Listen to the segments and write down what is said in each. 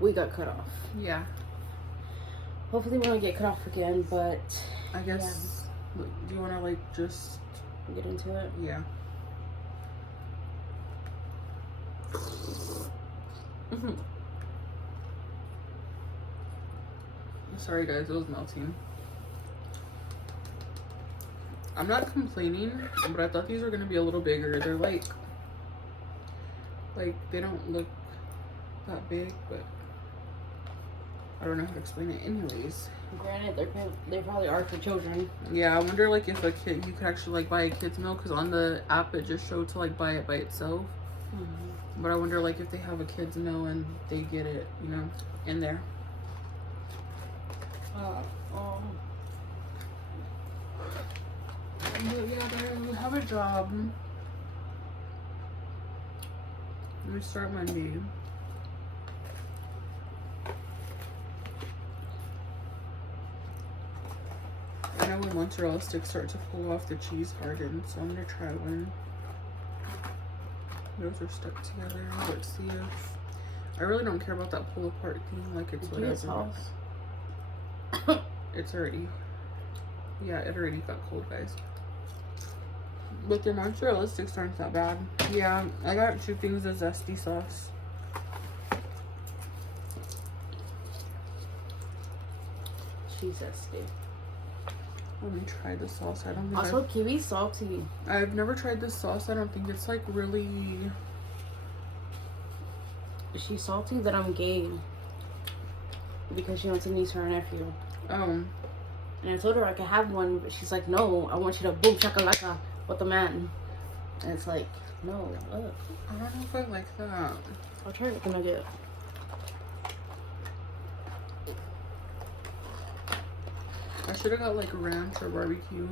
we got cut off. Yeah. Hopefully we don't get cut off again, but I guess, do you want to, like, just get into it? Yeah. Sorry, guys, it was melting. I'm not complaining, but I thought these were going to be a little bigger. They're, like, they don't look that big, but I don't know how to explain it. Anyways. Granted, they probably are for children. Yeah, I wonder, like, if a kid, you could actually, like, buy a kid's meal, because on the app it just showed to, like, buy it by itself. But I wonder, like, if they have a kid's meal and they get it, you know, in there. But yeah, I have a job. Let me start Monday. I know when mozzarella sticks start to pull off, the cheese hardens, so I'm gonna try one. Those are stuck together. Let's see if I really don't care about that pull apart thing. Like, it's whatever. It's already, yeah, it already got cold, guys. But the mozzarella sticks aren't that bad. Yeah, I got 2 things of zesty sauce. She's zesty. Let me try the sauce. I don't think also kiwi's salty. I've never tried this sauce. I don't think it's like really. She's salty that I'm gay because she wants to niece her nephew. Oh. And I told her I could have one, but she's like, no, I want you to boom shakalaka with the man. And it's like, no, look. I don't know if I like that. I'll try it when I get. I should have got like ranch or barbecue.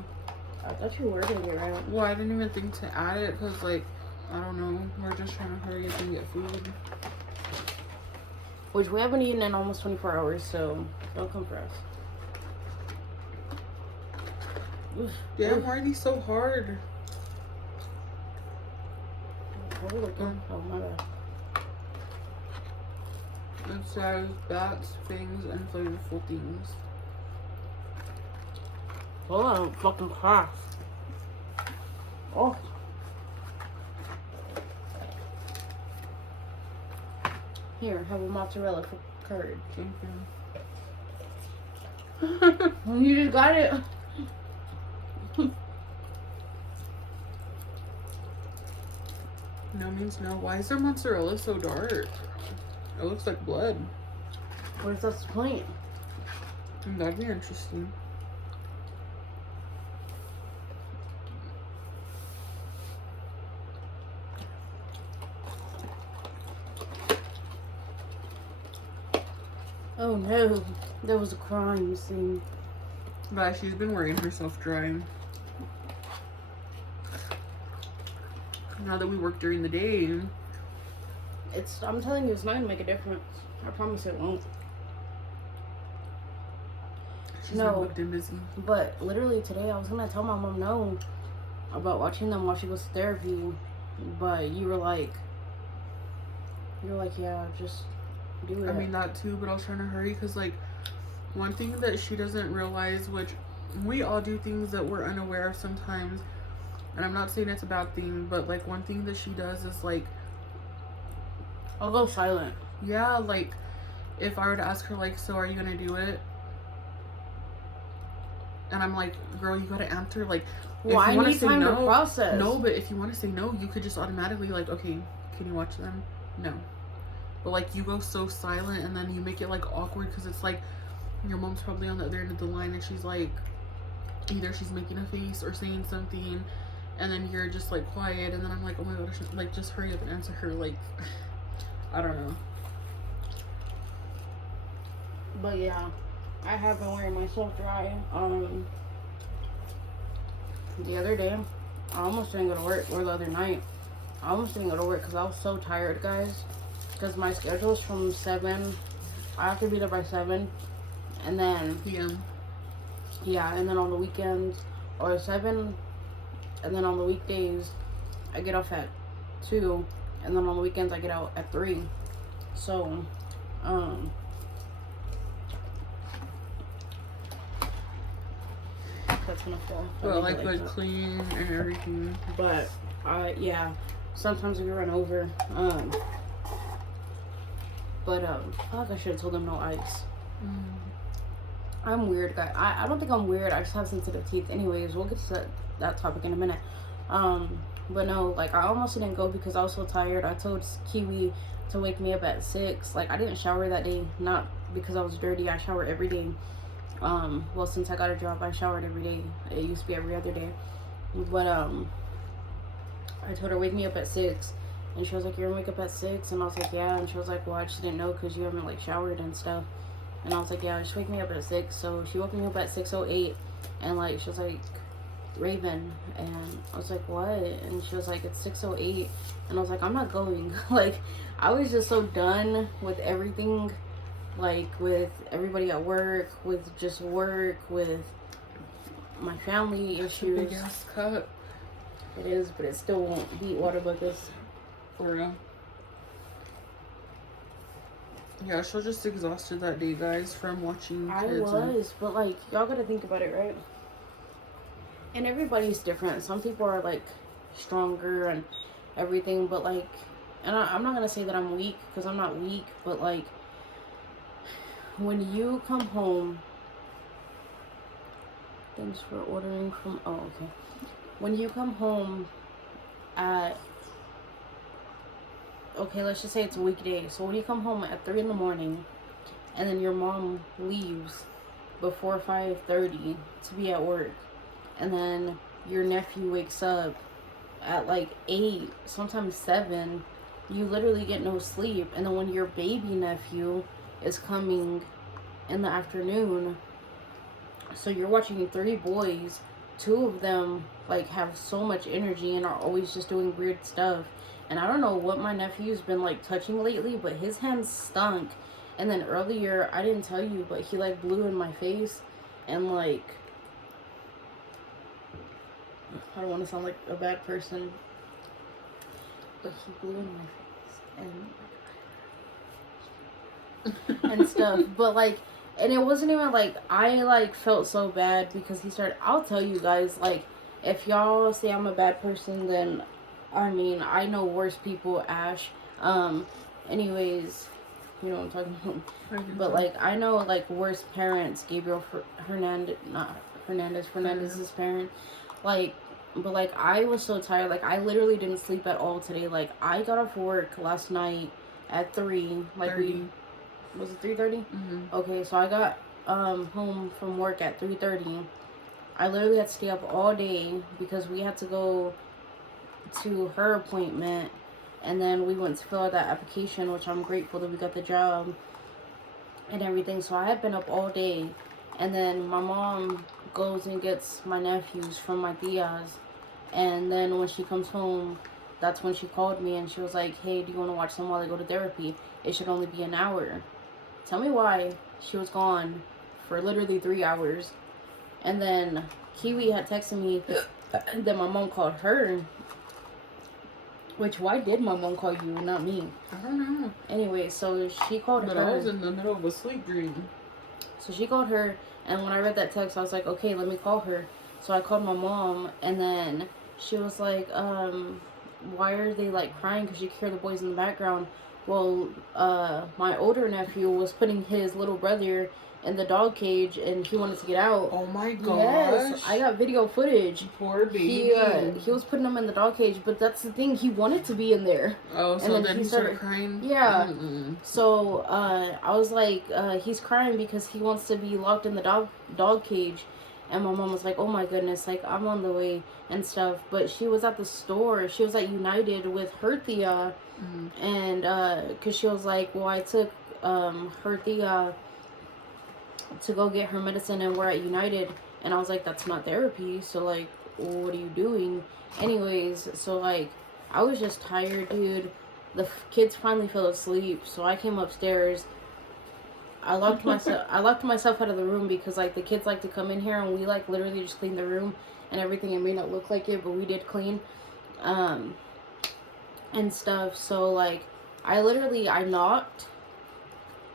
I thought you were gonna get ranch. Well, I didn't even think to add it because, like, I don't know. We're just trying to hurry up and get food. Which we haven't eaten in almost 24 hours, so don't come for us. Oof. Damn, why are these so hard? Oh my god. It says bats, things, and flavorful things. Oh, I don't fucking crash. Oh. Here, have a mozzarella for curd. Thank you. You just got it. No means no. Why is their mozzarella so dark? It looks like blood. What is that point? That'd be interesting. Oh no, there was a crime scene. Guys, she's been wearing herself dry. Now that we work during the day. I'm telling you, it's not gonna make a difference. I promise it won't. She's been booked and busy. But literally today I was gonna tell my mom no about watching them while she goes to therapy. But you were like, yeah, just do it. I mean, that too, but I was trying to hurry because, like, one thing that she doesn't realize, which we all do things that we're unaware of sometimes, and I'm not saying it's a bad thing, but, like, one thing that she does is, like, I'll go silent. Yeah, like, if I were to ask her, like, so are you gonna do it? And I'm like, girl, you gotta answer, like, well, if you want to say no, to process. No, but if you want to say no, you could just automatically, like, okay, can you watch them? No. But, like, you go so silent and then you make it, like, awkward because it's like your mom's probably on the other end of the line and she's like, either she's making a face or saying something and then you're just, like, quiet and then I'm like, oh my god, like, just hurry up and answer her, like, I don't know. But yeah, I have been wearing myself dry. The other day, I almost didn't go to work, or the other night, I almost didn't go to work because I was so tired, guys. Because my schedule is from 7, I have to be there by 7, and then PM. Yeah, and then on the weekends, or 7, and then on the weekdays, I get off at 2, and then on the weekends I get out at 3. So That's gonna fall. But like clean and everything. But yeah, sometimes we run over. Fuck, I should have told them no ice. I'm weird, guy. I don't think I'm weird. I just have sensitive teeth. Anyways, we'll get to that topic in a minute. But no, like I almost didn't go because I was so tired. I told Kiwi to wake me up at 6. Like I didn't shower that day, not because I was dirty. I shower every day. Well, since I got a job, I showered every day. It used to be every other day. But I told her wake me up at 6, and she was like, "You're gonna wake up at 6?" And I was like, "Yeah." And she was like, "Well, I just didn't know because you haven't like showered and stuff." And I was like, "Yeah, just wake me up at 6." So she woke me up at 6:08, and like she was like, "Raven," and I was like, "What?" And she was like, "It's 6:08," and I was like, "I'm not going." Like I was just so done with everything, like with everybody at work, with just work, with my family issues. Big ass cup. It is, but it still won't beat water buckets. For real. Yeah, she was just exhausted that day, guys, from watching kids. I was, but like y'all gotta think about it, right? And everybody's different. Some people are like stronger and everything, but like, and I'm not gonna say that I'm weak because I'm not weak, but like when you come home, thanks for ordering from, oh, okay. When you come home at, okay, let's just say it's a weekday. So when you come home at 3 in the morning and then your mom leaves before 5:30 to be at work, and then your nephew wakes up at like 8, sometimes 7, you literally get no sleep. And then when your baby nephew is coming in the afternoon, so you're watching 3 boys, 2 of them like have so much energy and are always just doing weird stuff. And I don't know what my nephew's been like touching lately, but his hands stunk. And then earlier, I didn't tell you, but he like blew in my face, and like, I don't want to sound like a bad person, but he blew in my face and stuff. But like, and it wasn't even like I like felt so bad because he started. I'll tell you guys, like, if y'all say I'm a bad person, then I mean I know worse people. Ash. Anyways, you know what I'm talking about. But like I know like worse parents. Gabriel Hernandez, not Hernandez. Fernandez's parent. Like, but like I was so tired. Like I literally didn't sleep at all today. Like I got off work last night at 3. Like 30. Was it 3:30? Okay, so I got home from work at 3:30. I literally had to stay up all day because we had to go to her appointment, and then we went to fill out that application, which I'm grateful that we got the job and everything. So I had been up all day, and then my mom goes and gets my nephews from my tias, and then when she comes home, that's when she called me and she was like, "Hey, do you want to watch them while they go to therapy? It should only be an hour." Tell me why she was gone for literally 3 hours. And then Kiwi had texted me that my mom called her. Which, why did my mom call you, not me? I don't know. Anyway, so she called her. But I was in the middle of a sleep dream. So she called her, and when I read that text, I was like, okay, let me call her. So I called my mom, and then she was like, why are they like crying? Because you hear the boys in the background. Well, my older nephew was putting his little brother in the dog cage, and he wanted to get out. Oh my gosh. Yes, I got video footage. Poor baby. He was putting him in the dog cage, but that's the thing, he wanted to be in there. Oh, so then he started crying? Yeah. So, I was like, he's crying because he wants to be locked in the dog cage. And my mom was like, oh my goodness, like, I'm on the way and stuff. But she was at the store. She was at United with her tia. And, because she was like, well, I took her tia to go get her medicine and we're at United. And I was like, that's not therapy. So, like, what are you doing? Anyways, so, like, I was just tired, dude. The kids finally fell asleep. So I came upstairs. I locked myself out of the room because like the kids like to come in here and we like literally just clean the room and everything. It may not look like it, but we did clean and stuff. So like I knocked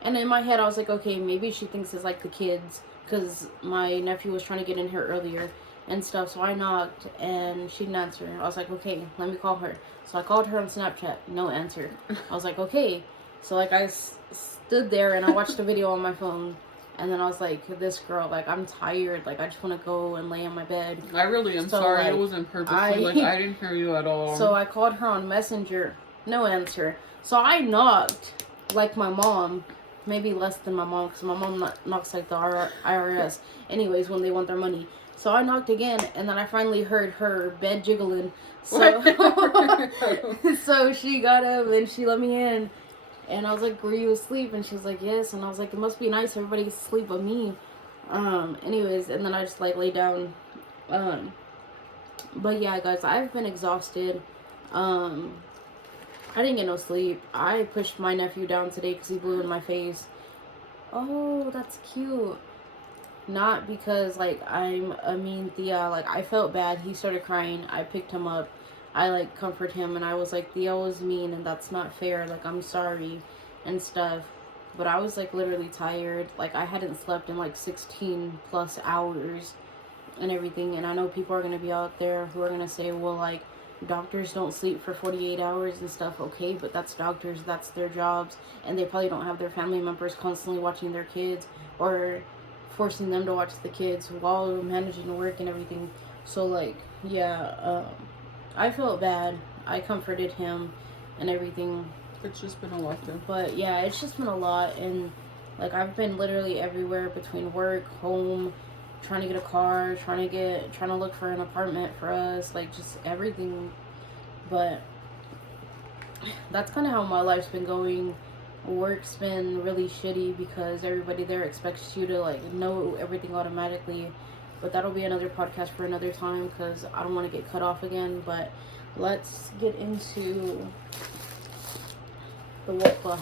And in my head, I was like, okay, maybe she thinks it's like the kids, because my nephew was trying to get in here earlier and stuff. So I knocked, and she didn't answer. I was like, okay, let me call her. So I called her on Snapchat, no answer. I was like, okay. So like I stood there and I watched the video on my phone. And then I was like, this girl, like, I'm tired. Like, I just want to go and lay in my bed. I really am sorry. Like, it wasn't purposely. Like, I didn't hear you at all. So I called her on Messenger. No answer. So I knocked like my mom. Maybe less than my mom, because my mom knocks like the IRS. Anyways, when they want their money. So I knocked again, and then I finally heard her bed jiggling. So, so she got up and she let me in. And I was like, were you asleep? And she was like, yes. And I was like, it must be nice. Everybody gets asleep but me. Anyways, and then I just like lay down. But yeah, guys, I've been exhausted. I didn't get no sleep. I pushed my nephew down today because he blew in my face. Oh, that's cute. Not because like I'm a mean Thea. Like, I felt bad. He started crying. I picked him up. I like comfort him, and I was like, Theo was mean and that's not fair, like, I'm sorry and stuff. But I was like literally tired. Like, I hadn't slept in like 16 plus hours and everything. And I know people are gonna be out there who are gonna say, well, like, doctors don't sleep for 48 hours and stuff. Okay, but that's doctors, that's their jobs, and they probably don't have their family members constantly watching their kids or forcing them to watch the kids while managing work and everything. So like, yeah, I felt bad. I comforted him and everything. It's just been a lot though. But yeah, it's just been a lot. And like, I've been literally everywhere between work, home, trying to get a car, trying to look for an apartment for us, like just everything. But that's kind of how my life's been going. Work's been really shitty because everybody there expects you to like know everything automatically. But that'll be another podcast for another time because I don't want to get cut off again. But let's get into the wokla.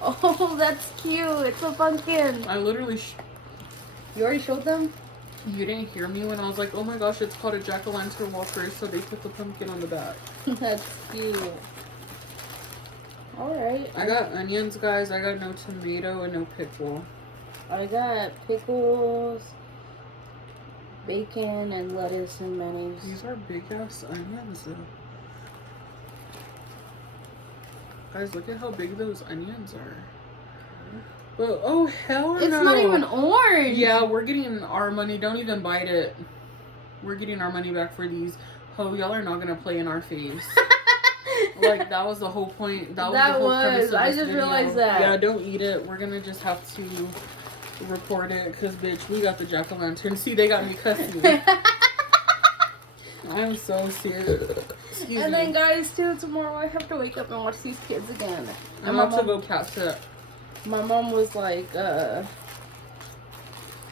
Oh, that's cute. It's a pumpkin. I literally... You already showed them? You didn't hear me when I was like, oh my gosh, it's called a jack-o'-lantern walker, so they put the pumpkin on the back. That's cute. Alright. I got onions, guys. I got no tomato and no pickle. I got pickles, bacon, and lettuce and mayonnaise. These are big-ass onions, though. Guys, look at how big those onions are. But, oh, hell no. It's not even orange. Yeah, we're getting our money. Don't even bite it. We're getting our money back for these. Oh, y'all are not going to play in our face. Like, that was the whole point. That was the whole premise of this I just video. realized that. Yeah, don't eat it. We're going to just have to report it. Because, bitch, we got the jack-o'-lantern. See, they got me cussing. I'm so serious. Excuse me. And then, guys, too, tomorrow I have to wake up and watch these kids again. I'm about to go cat sit. My mom was like, well,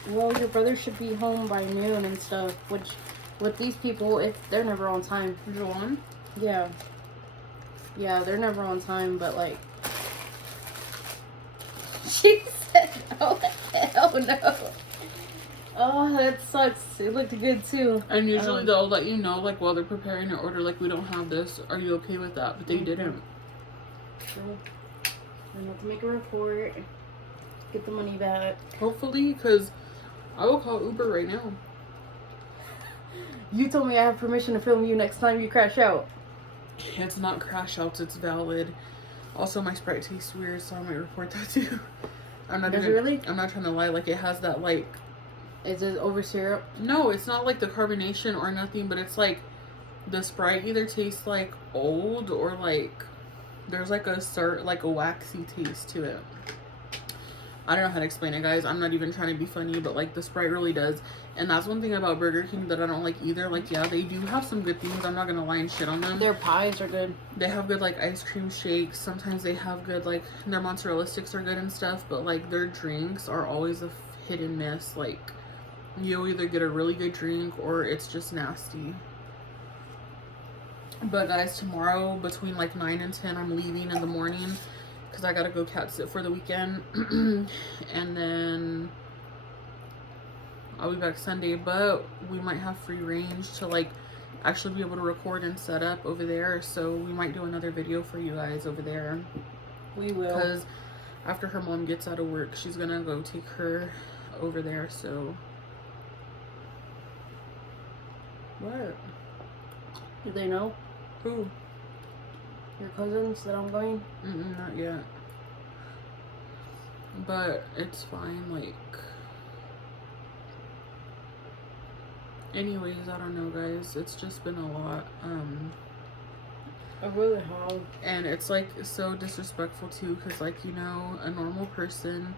your brother should be home by noon and stuff. Which, with these people, if they're never on time. Joanne? Yeah. Yeah, they're never on time, but like... She said, oh, hell no. Oh, that sucks. It looked good, too. And usually they'll let you know, like, while they're preparing your order, like, we don't have this. Are you okay with that? But they didn't. So, I have to make a report. Get the money back. Hopefully, because I will call Uber right now. You told me I have permission to film you next time you crash out. It's not crash outs, it's valid. Also, my Sprite tastes weird, so I might report that too. I'm not Does even, it really? I'm not trying to lie, like, it has that, like... Is it over syrup? No, it's not like the carbonation or nothing, but it's like the Sprite either tastes like old or like there's like a waxy taste to it. I don't know how to explain it, guys. I'm not even trying to be funny, but like the Sprite really does. And that's one thing about Burger King that I don't like either. Like, yeah, they do have some good things. I'm not gonna lie and shit on them. Their pies are good. They have good like ice cream shakes. Sometimes they have good like their mozzarella sticks are good and stuff, but like their drinks are always a hit and miss. Like, you'll either get a really good drink or it's just nasty. But guys, tomorrow between like 9 and 10, I'm leaving in the morning because I gotta go cat sit for the weekend. And then I'll be back Sunday, but we might have free range to like actually be able to record and set up over there. So we might do another video for you guys over there. We will. Because after her mom gets out of work, she's gonna go take her over there. So what? Do they know? Who? Your cousins that I'm going? Not yet. But it's fine, like, anyways, I don't know, guys, it's just been a lot. I really have. And it's like so disrespectful too, because like, you know, a normal person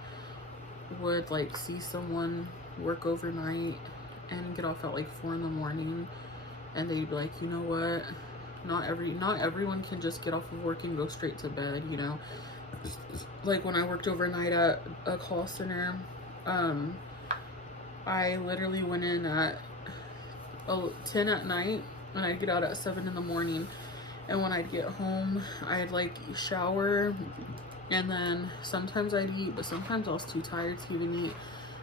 would like see someone work overnight and get off at like 4 in the morning, and they'd be like, you know what, not everyone can just get off of work and go straight to bed, you know. Like when I worked overnight at a call center, I literally went in at 10 at night and I'd get out at 7 in the morning. And when I'd get home, I'd like shower, and then sometimes I'd eat, but sometimes I was too tired to even eat.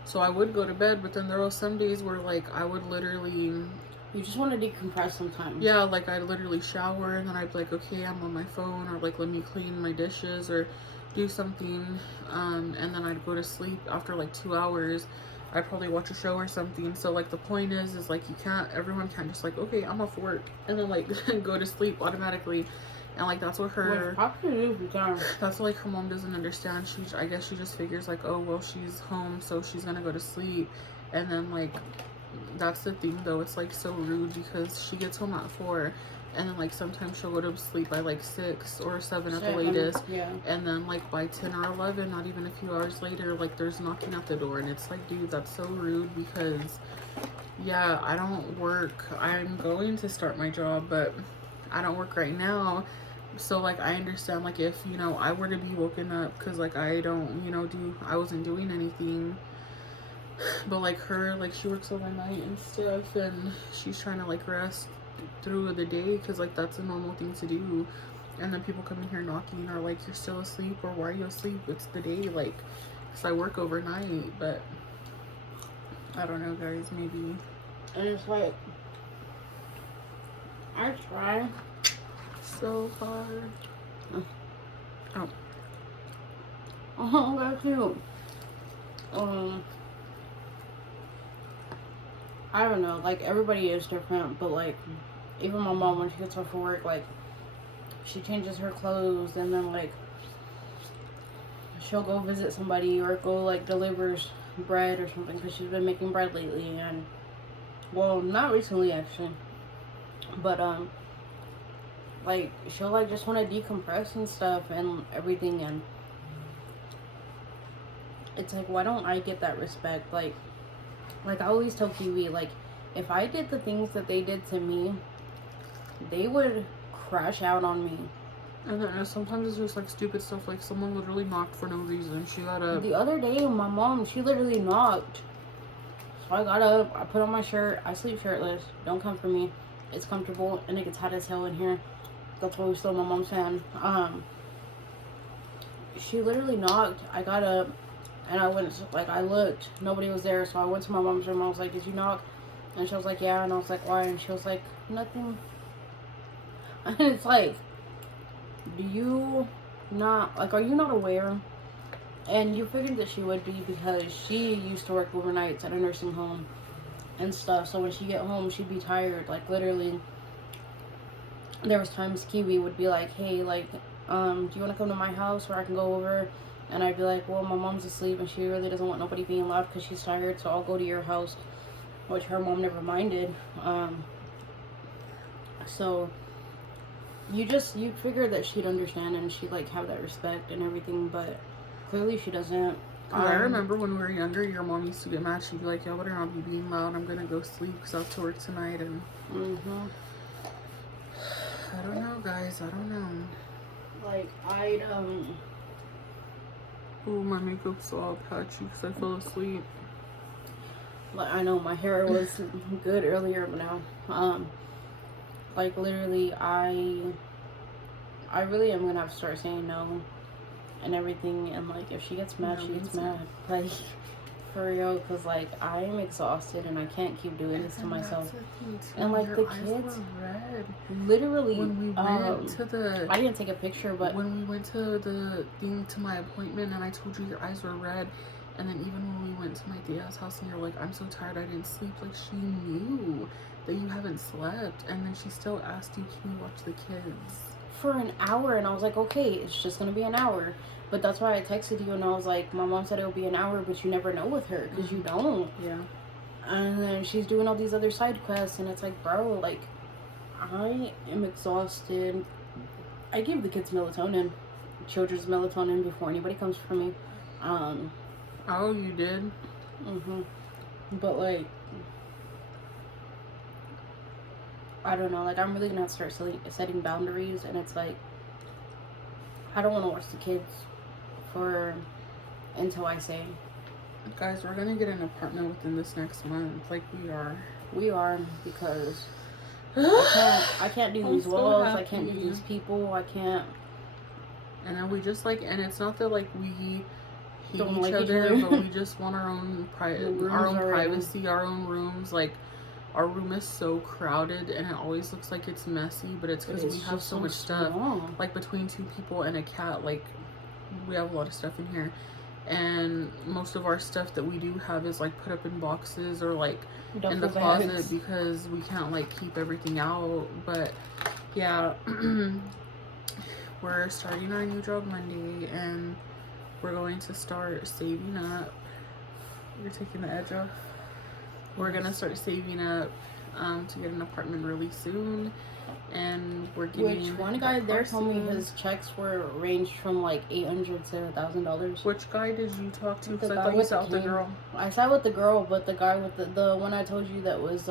So I would go to bed, but then there was some days where like I would literally... You just want to decompress sometimes. Yeah, like I'd literally shower and then I'd be like, okay, I'm on my phone, or like let me clean my dishes or do something, and then I'd go to sleep. After like 2 hours, I'd probably watch a show or something. So like the point is like everyone can't just like, okay, I'm off work and then like go to sleep automatically. And like that's what her... That's what like her mom doesn't understand. I guess she just figures like, oh well, she's home, so she's gonna go to sleep. And then like, that's the thing though, it's like so rude because she gets home at 4, and then like sometimes she'll go to sleep by like 6 or 7 at the latest. Yeah. And then like by 10 or 11, not even a few hours later, like there's knocking at the door, and it's like, dude, that's so rude. Because yeah, I don't work. I'm going to start my job, but I don't work right now. So like I understand like if, you know, I were to be woken up because like I don't, you know, I wasn't doing anything. But like her, like she works overnight and stuff, and she's trying to like rest through the day because like that's a normal thing to do. And then people come in here knocking, or like, you're still asleep, or why are you asleep? It's the day, like, because I work overnight. But I don't know, guys, maybe. And it's like, I try So hard. Oh. Oh, that's you. I don't know, like everybody is different, but like even my mom, when she gets off of work, like she changes her clothes and then like she'll go visit somebody or go like delivers bread or something, because she's been making bread lately. And well, not recently actually, but like she'll like just want to decompress and stuff and everything. And it's like, why don't I get that respect? Like I always tell Kiwi, like, if I did the things that they did to me, they would crash out on me. And then sometimes it's just like stupid stuff, like someone literally knocked for no reason. She got up. The other day, my mom, she literally knocked. So I got up, I put on my shirt, I sleep shirtless. Don't come for me. It's comfortable and it gets hot as hell in here. That's why we stole my mom's fan. She literally knocked. I got up. And I went, like, I looked. Nobody was there. So I went to my mom's room. I was like, did you knock? And she was like, yeah. And I was like, why? And she was like, nothing. And it's like, do you not, like, are you not aware? And you figured that she would be, because she used to work overnights at a nursing home and stuff. So when she get home, she'd be tired. Like, literally, there was times Kiwi would be like, hey, like, do you want to come to my house where I can go over? And I'd be like, well, my mom's asleep and she really doesn't want nobody being loud because she's tired, so I'll go to your house, which her mom never minded. So you figure that she'd understand and she'd like have that respect and everything, but clearly she doesn't. I remember when we were younger, your mom used to get mad. She'd be like, y'all better not be being loud. I'm gonna go sleep because I have to work tonight. And I don't know, guys. I don't know. Like, I'd Oh, my makeup's all patchy because I fell asleep. like, I know my hair was good earlier, but now, like, literally, I really am gonna have to start saying no and everything. And like, if she gets mad, she gets mad. Like, For real, because like I'm exhausted and I can't keep doing this to myself. And like your the eyes kids, were red. literally, When we went to the, I didn't take a picture, but when we went to the thing to my appointment, and I told you your eyes were red, and then even when we went to my tia's house, and you're like, I'm so tired, I didn't sleep. Like, she knew that you haven't slept, and then she still asked you, can you watch the kids for an hour? And I was like, okay, it's just gonna be an hour. But that's why I texted you, and I was like, my mom said it'll be an hour, but you never know with her, because you don't. Yeah. And then she's doing all these other side quests, and it's like, bro, like, I am exhausted. I gave the kids melatonin, children's melatonin, before anybody comes for me. Oh, you did? But like, I don't know, like I'm really gonna have to start setting boundaries, and it's like, I don't want to watch the kids until I say. Guys, we're gonna get an apartment within this next month. Like, we are, because I can't do these walls, I can't do these people, I can't. And then we just like, and it's not that like we hate each like other, but we just want our own privacy, our own rooms. Like, our room is so crowded, and it always looks like it's messy, but it's because we have so much stuff. Like, between 2 people and a cat, like, we have a lot of stuff in here. And most of our stuff that we do have is like put up in boxes or like in the closet, because we can't like keep everything out. But yeah, we're starting our new job Monday, and we're going to start saving up. You're taking the edge off. We're gonna start saving up to get an apartment really soon. And we're getting. Which one guy there told me his checks were ranged from like $800 to $1,000. Which guy did you talk to? Because I thought you saw the girl. I sat with the girl, but the guy with the one I told you that was.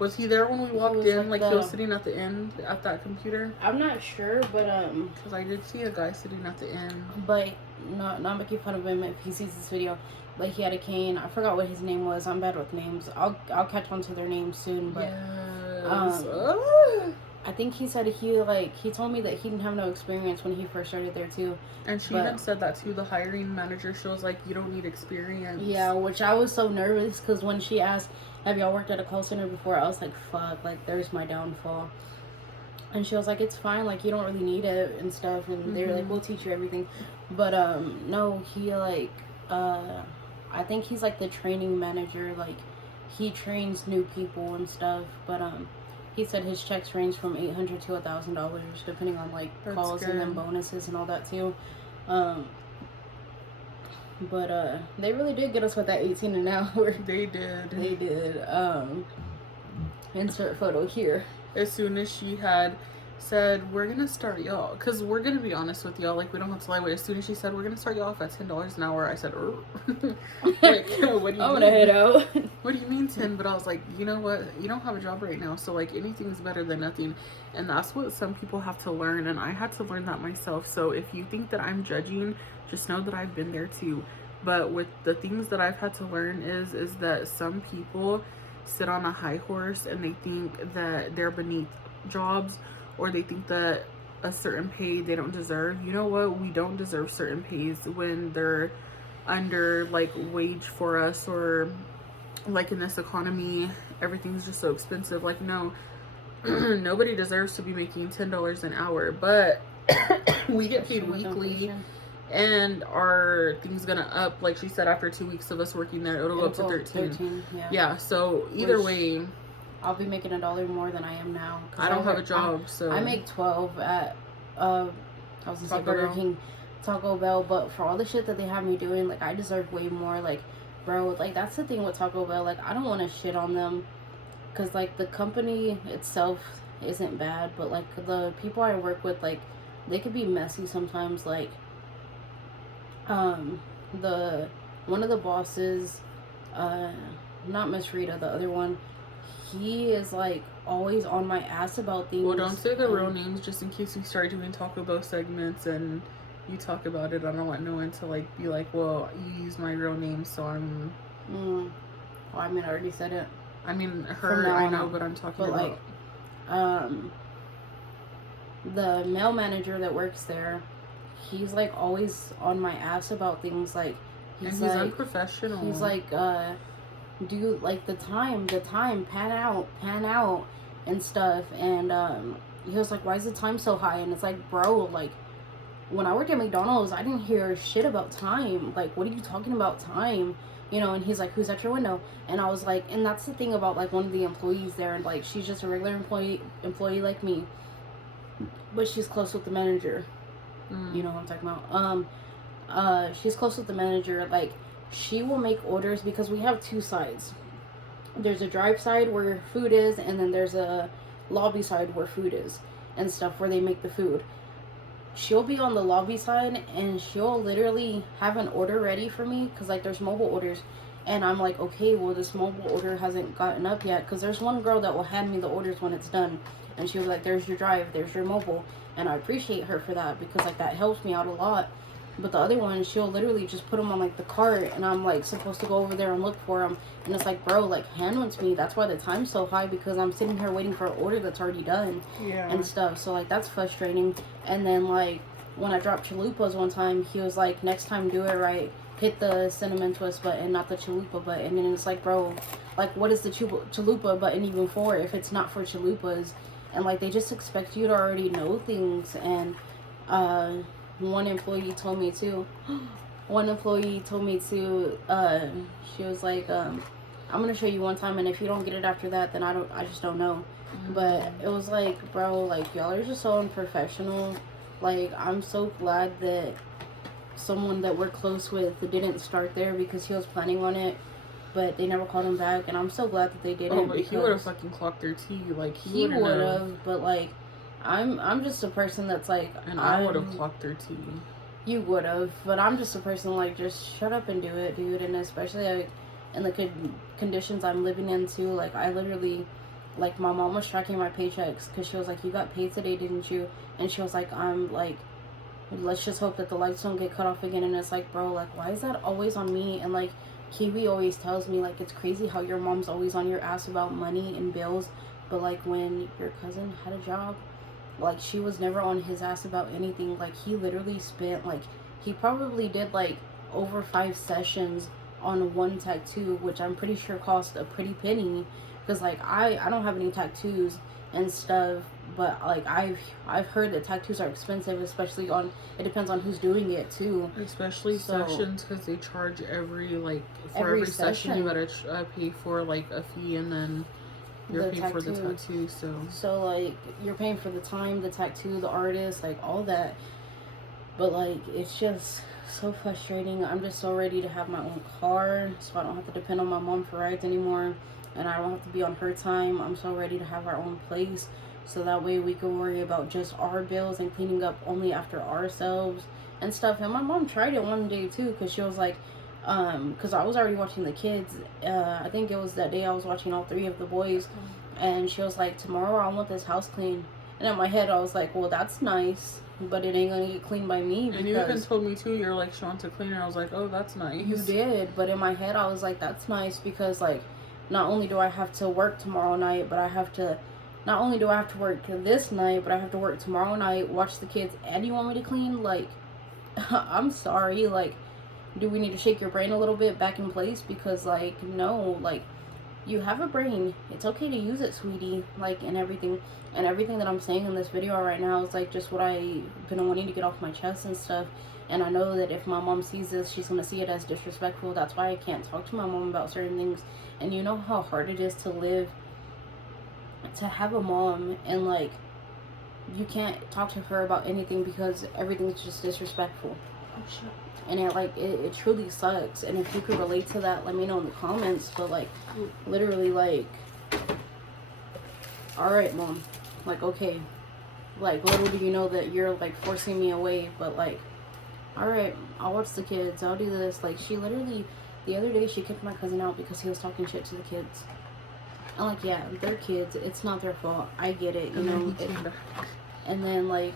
Was he there when we walked in? Like he was sitting at the end at that computer. I'm not sure, but Because I did see a guy sitting at the end. But not making fun of him if he sees this video. But he had a cane. I forgot what his name was. I'm bad with names. I'll catch on to their names soon. But yes. I think he said he told me that he didn't have no experience when he first started there too. And she even said that too. The hiring manager, she was like, you don't need experience. Yeah, which I was so nervous, because when she asked, have y'all worked at a call center before, I was like, fuck, like there's my downfall. And she was like, it's fine, like you don't really need it and stuff. And they were like, we'll teach you everything. But no, he like I think he's like the training manager, like he trains new people and stuff. But he said his checks range from $800 to $1,000, depending on like calls and then bonuses and all that too. But they really did get us with that 18 an hour. They did. They did. Insert photo here. As soon as she had said, we're gonna start y'all, because we're gonna be honest with y'all, like we don't have to lie away. As soon as she said, we're gonna start y'all off at $10 an hour, I said, like, what do you mean? Gonna head out. What do you mean 10? But I was like, you know what, you don't have a job right now, so like anything's better than nothing. And that's what some people have to learn, and I had to learn that myself. So if you think that I'm judging, just know that I've been there too. But with the things that I've had to learn is that some people sit on a high horse and they think that they're beneath jobs, or they think that a certain pay they don't deserve. You know what? We don't deserve certain pays when they're under like wage for us, or like in this economy, everything's just so expensive. Like, no, nobody deserves to be making $10 an hour, but we get paid weekly. And our thing's gonna up, like she said, after 2 weeks of us working there, it'll go up to 13. Yeah, so either way, I'll be making $1 more than I am now. I don't have a job, so I make 12 at I was gonna say Burger King, Taco Bell, but for all the shit that they have me doing, like I deserve way more. Like, bro, like that's the thing with Taco Bell. Like, I don't want to shit on them, because like the company itself isn't bad, but like the people I work with, like they could be messy sometimes. Like one of the bosses, not Miss Rita, the other one, he is like always on my ass about things. Well, don't say the real names, just in case we start doing Taco Bell segments and you talk about it. I don't want no one to like be like, well, you use my real name, so I'm well, I mean, I already said it. I mean, her, I know, but I'm talking about like the male manager that works there. He's like always on my ass about things. Like He's unprofessional. He's like, do like the time, pan out, and stuff. And he was like, why is the time so high? And it's like, bro, like, when I worked at McDonald's, I didn't hear shit about time. Like, what are you talking about time? You know, and he's like, who's at your window? And I was like, and that's the thing about, like, one of the employees there. And, like, she's just a regular employee like me. But she's close with the manager. You know what I'm talking about? She's close with the manager. Like, she will make orders because we have two sides. There's a drive side where food is, and then there's a lobby side where food is and stuff, where they make the food. She'll be on the lobby side, and she'll literally have an order ready for me, because, like, there's mobile orders. And I'm like, okay, well, this mobile order hasn't gotten up yet, because there's one girl that will hand me the orders when it's done. And she'll be like, there's your drive, there's your mobile. And I appreciate her for that, because, like, that helps me out a lot. But the other one, she'll literally just put them on, like, the cart, and I'm, like, supposed to go over there and look for them. And it's like, bro, like, hand them to me. That's why the time's so high, because I'm sitting here waiting for an order that's already done. Yeah. And stuff. So, like, that's frustrating. And then, like, when I dropped chalupas one time, he was like, next time do it right. Hit the cinnamon twist button, not the chalupa button. And it's like, bro, like, what is the chalupa button even for if it's not for chalupas? And, like, they just expect you to already know things. And, one employee told me to, she was like, I'm gonna show you one time, and if you don't get it after that, then I just don't know. But it was like, bro, like, y'all are just so unprofessional. Like, I'm so glad that someone that we're close with didn't start there, because he was planning on it, but they never called him back, and I'm so glad that they didn't. Oh, but he would have fucking clocked their tea. Like, he would have, but, like, I'm just a person that's like, and I would have clocked their tea. You would have, but I'm just a person like, just shut up and do it, dude. And especially like, in the conditions I'm living in too. Like, I literally, like, my mom was tracking my paychecks, because she was like, you got paid today, didn't you? And she was like, I'm like, let's just hope that the lights don't get cut off again. And it's like, bro, like, why is that always on me? And, like, Kiwi always tells me, like, it's crazy how your mom's always on your ass about money and bills, but, like, when your cousin had a job, like, she was never on his ass about anything. Like, he literally spent, like, he probably did, like, over 5 sessions on one tattoo, which I'm pretty sure cost a pretty penny. Because, like, I don't have any tattoos and stuff, but, like, I've heard that tattoos are expensive, especially on, it depends on who's doing it, too. Especially sessions, because they charge every, like, for every session you gotta pay for, like, a fee, and then you're paying for the tattoo, so like, you're paying for the time, the tattoo, the artist, like, all that. But, like, it's just so frustrating. I'm just so ready to have my own car, so I don't have to depend on my mom for rides anymore, and I don't have to be on her time. I'm so ready to have our own place, so that way we can worry about just our bills and cleaning up only after ourselves and stuff. And my mom tried it one day too, because she was like, because I was already watching the kids. I think it was that day I was watching all 3 of the boys, and she was like, tomorrow I want this house clean. And in my head I was like, well, that's nice, but it ain't gonna get cleaned by me. And you even told me too, you're like, she wants to clean her. I was like, oh, that's nice. You did, but in my head I was like, that's nice, because, like, not only do I have to work tomorrow night, but not only do I have to work this night, but I have to work tomorrow night, watch the kids, and you want me to clean? Like, I'm sorry, like, do we need to shake your brain a little bit back in place? Because, like, no, like, you have a brain. It's okay to use it, sweetie. Like, and everything that I'm saying in this video right now is, like, just what I've been wanting to get off my chest and stuff. And I know that if my mom sees this, she's going to see it as disrespectful. That's why I can't talk to my mom about certain things. And you know how hard it is to have a mom, and, like, you can't talk to her about anything because everything's just disrespectful. Oh, shit. And it truly sucks. And if you could relate to that, let me know in the comments. But, like, literally, like, alright, mom, like, okay, like, little do you know that you're, like, forcing me away. But, like, alright, I'll watch the kids, I'll do this. Like, she literally, the other day, she kicked my cousin out because he was talking shit to the kids. I'm like, yeah, they're kids, it's not their fault, I get it, you know. And then, like,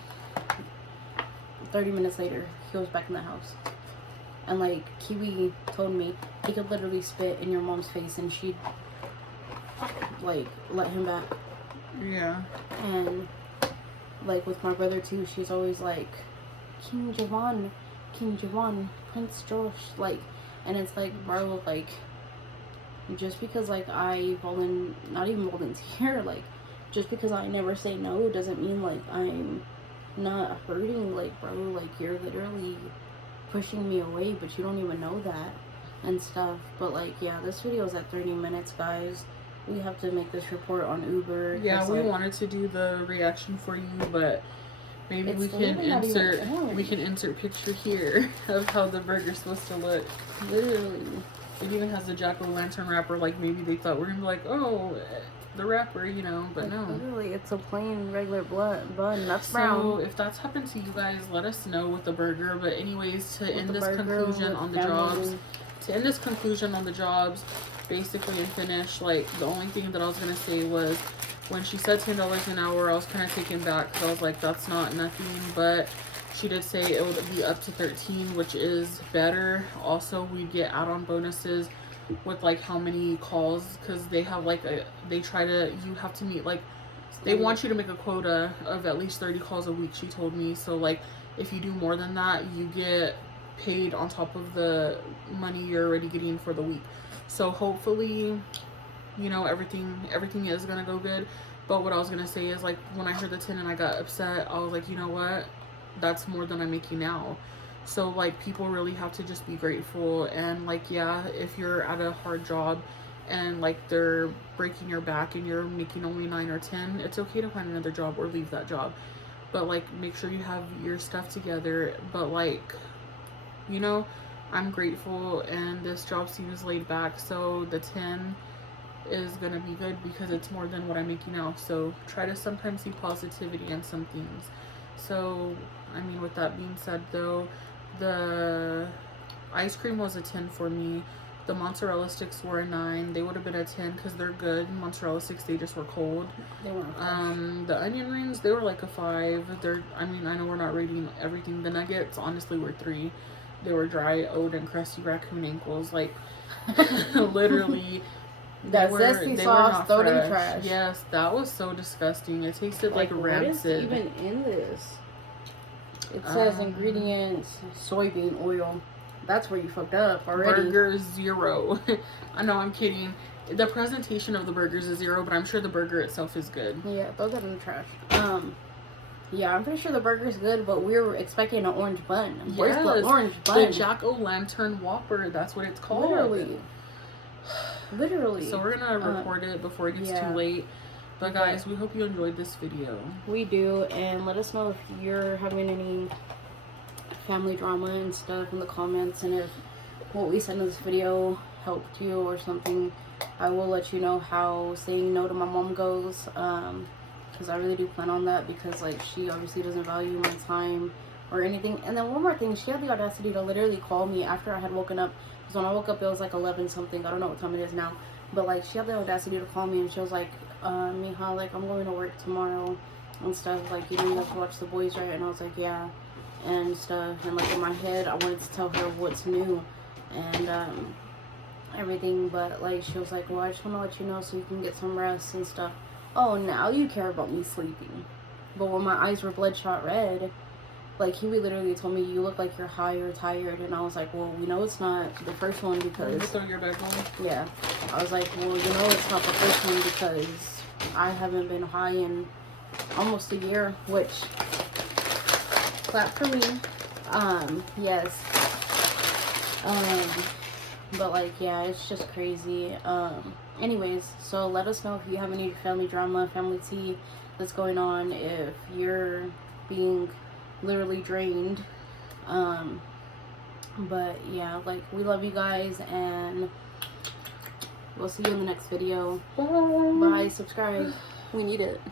30 minutes later, he was back in the house. And, like, Kiwi told me he could literally spit in your mom's face and she'd, like, let him back. Yeah. And, like, with my brother, too, she's always like, King Javon, Prince Josh. Like, And it's like, bro, like, just because, like, not even volunteer, like, just because I never say no doesn't mean, like, I'm not hurting. Like, bro, like, you're literally pushing me away, but you don't even know that and stuff. But, like, yeah, this video is at 30 minutes, guys. We have to make this report on Uber. Yeah, we like, wanted to do the reaction for you, but maybe we can insert picture here of how the burger's supposed to look. Literally. It even has the jack-o'-lantern wrapper, like maybe they thought we're gonna be like, oh, the wrapper, you know, but like, no. Literally, it's a plain regular bun. That's so brown. So if that's happened to you guys, let us know with the burger. But anyways, to end this conclusion on the jobs, basically and finish, like, the only thing that I was gonna say was when she said $10 an hour, I was kind of taken back because I was like, that's not nothing, but she did say it would be up to 13, which is better. Also, we get add-on bonuses with, like, how many calls, because they have, like, you have to meet, like, they want you to make a quota of at least 30 calls a week, she told me. So, like, if you do more than that, you get paid on top of the money you're already getting for the week. So hopefully, you know, everything is gonna go good. But what I was gonna say is, like, when I heard the 10 and I got upset, I was like, you know what, that's more than I'm making now. So, like, people really have to just be grateful. And, like, yeah, if you're at a hard job and, like, they're breaking your back and you're making only 9 or 10, it's okay to find another job or leave that job. But, like, make sure you have your stuff together. But, like, you know, I'm grateful, and this job seems laid back, so the 10 is gonna be good because it's more than what I'm making now. So try to sometimes see positivity in some things. So, I mean, with that being said, though, the ice cream was a 10 for me. The mozzarella sticks were a 9. They would have been a 10 because they're good. Mozzarella sticks, they just were cold. They weren't fresh. The onion rings, they were like a 5. I mean, I know we're not rating everything. The nuggets, honestly, were 3. They were dry, owed, and crusty raccoon ankles. Like, literally. That zesty sauce thrown in the trash. Yes, that was so disgusting. It tasted like rancid. What is even in this? It says ingredients, soybean oil. That's where you fucked up already. Burger 0. I know, I'm kidding. The presentation of the burgers is 0, but I'm sure the burger itself is good. Yeah, throw that in the trash. Yeah, I'm pretty sure the burger's good, but we were expecting an orange bun. Where's the orange bun? The jack-o'-lantern Whopper, that's what it's called. Literally. So we're gonna record it before it gets too late. But guys, we hope you enjoyed this video. We do, and let us know if you're having any family drama and stuff in the comments, and if what we said in this video helped you or something. I will let you know how saying no to my mom goes, because I really do plan on that, because, like, she obviously doesn't value my time or anything. And then one more thing, she had the audacity to literally call me after I had woken up, because when I woke up it was like 11 something, I don't know what time it is now, but, like, she had the audacity to call me, and she was like, Mija, like, I'm going to work tomorrow and stuff, like, you know, you have to watch the boys, right? And I was like, yeah, and stuff. And, like, in my head I wanted to tell her what's new and everything, but, like, she was like, well, I just want to let you know so you can get some rest and stuff. Oh, now you care about me sleeping. But when my eyes were bloodshot red, like, he literally told me, you look like you're high or tired. And I was like, well, we know it's not the first one because... You throw your bag on? Yeah. I was like, well, you know it's not the first one because I haven't been high in almost a year, which... Clap for me. Yes. But, like, yeah, it's just crazy. Anyways, so let us know if you have any family drama, family tea that's going on, if you're being literally drained. But yeah, like, we love you guys, and we'll see you in the next video. Bye. Subscribe. We need it.